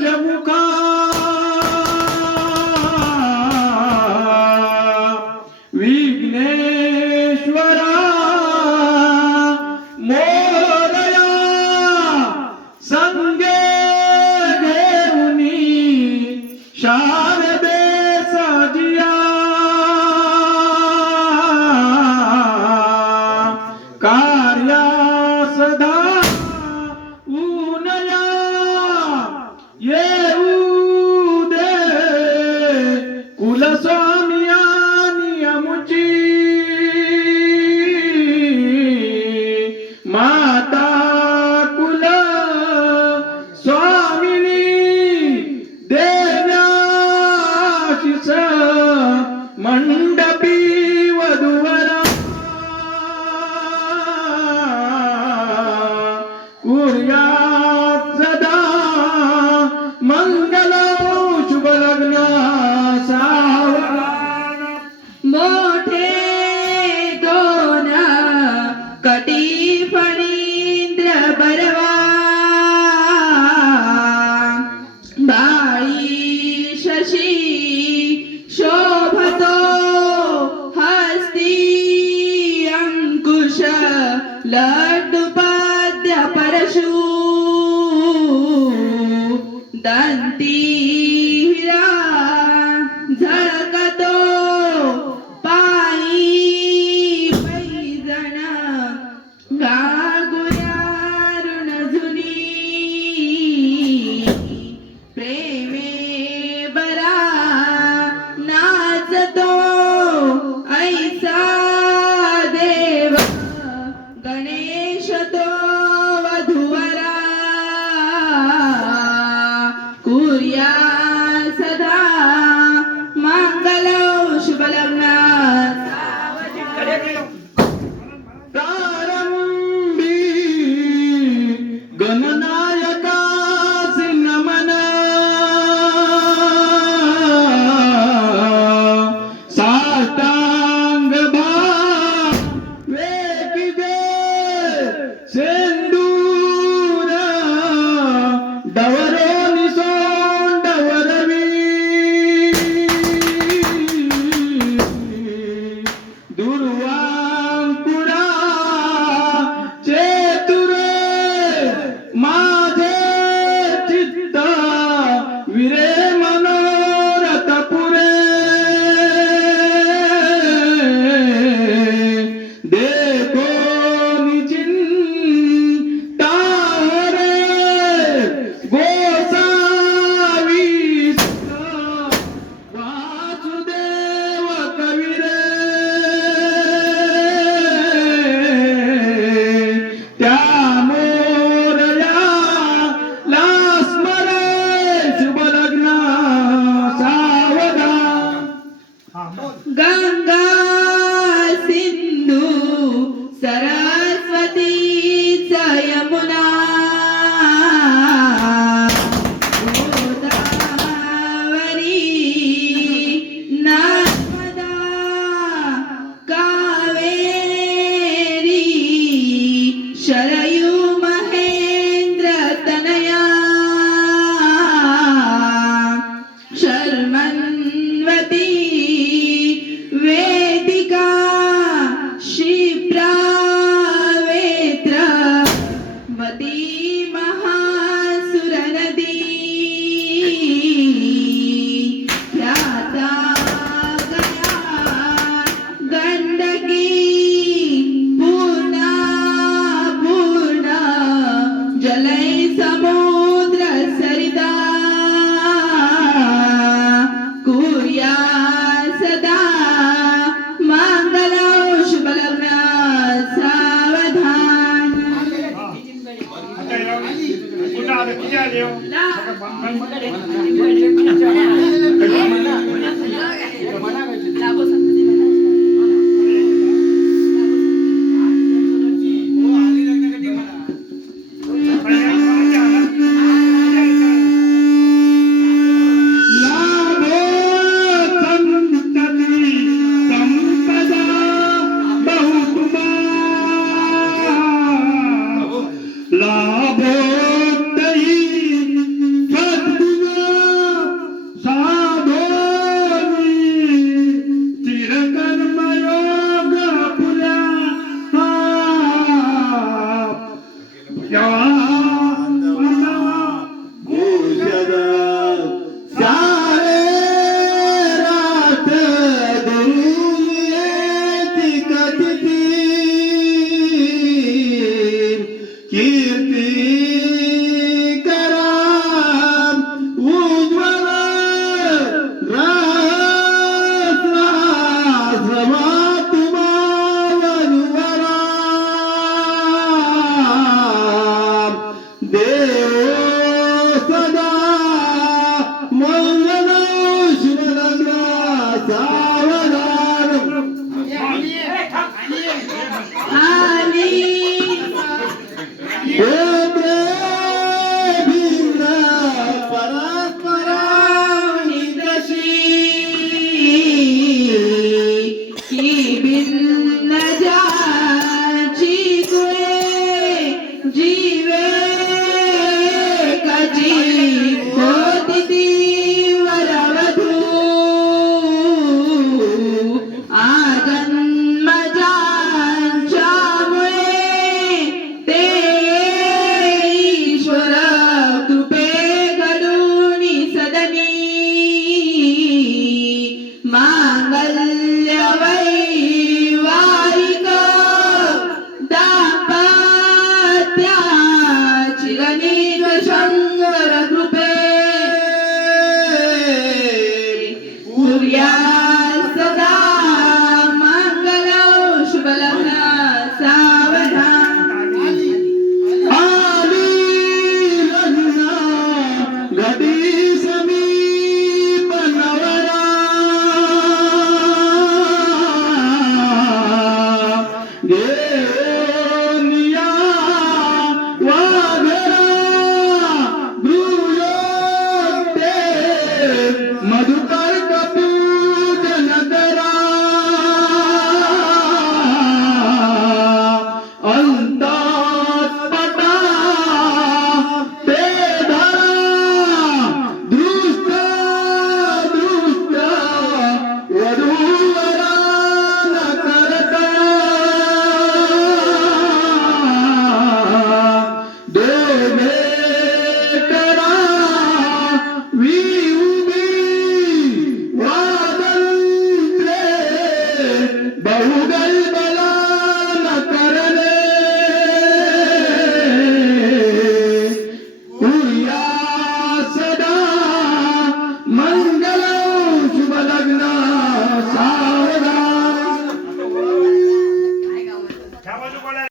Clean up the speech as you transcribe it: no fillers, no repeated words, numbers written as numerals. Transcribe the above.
गजमुखा विघ्नेश्वरा मोरया संगे घेऊनी शारदे सजिया कार्या सदा ऊनया येऊ दे कुलस्वामिया नियमुची माता कुल स्वामिनी देव्याशीस मंडपी वधूवरा कुर्यात सदा मंगल शुभ लग्न सावधान मोठे दोन कटी फणींद्र बरवा बाई शशी शोभतो हस्ती अंकुश लड्डुपाद्य परशु दंती हिरा झळकतो पायी पैजण गागुऱ्या ऋणझुनी प्रेमे बरा नाचतो ऐसा देव गणेश तो वधूवरा कुर्या सदा मंगल शुभ लग्न प्रारंभी गणनायकासी नमन साष्टांग भावेकी दे सेंदूर डवरोनी सोंडवरवी दुर्वांकुरा चेतुरे माझे चित्त विरे मनोरथ पुरे देखो निचिंता रे गोसावी वासुदेव कविरे त्या मोरया लास्मरे शुभ लग्न सावधान गंगा सिंधू सरस्वती यमुना गोदावरी नर्मदा कावेरी शरयू महेंद्र तनया शर्मन्वती वेदिका क्षिप्रावेत्र मती महासुर नदी ख्याता गया गंडकी पूर्णा पूर्णा जलै समुद्र सरिता कुर्या सदा मंगल शुभ लग्न सावधान आता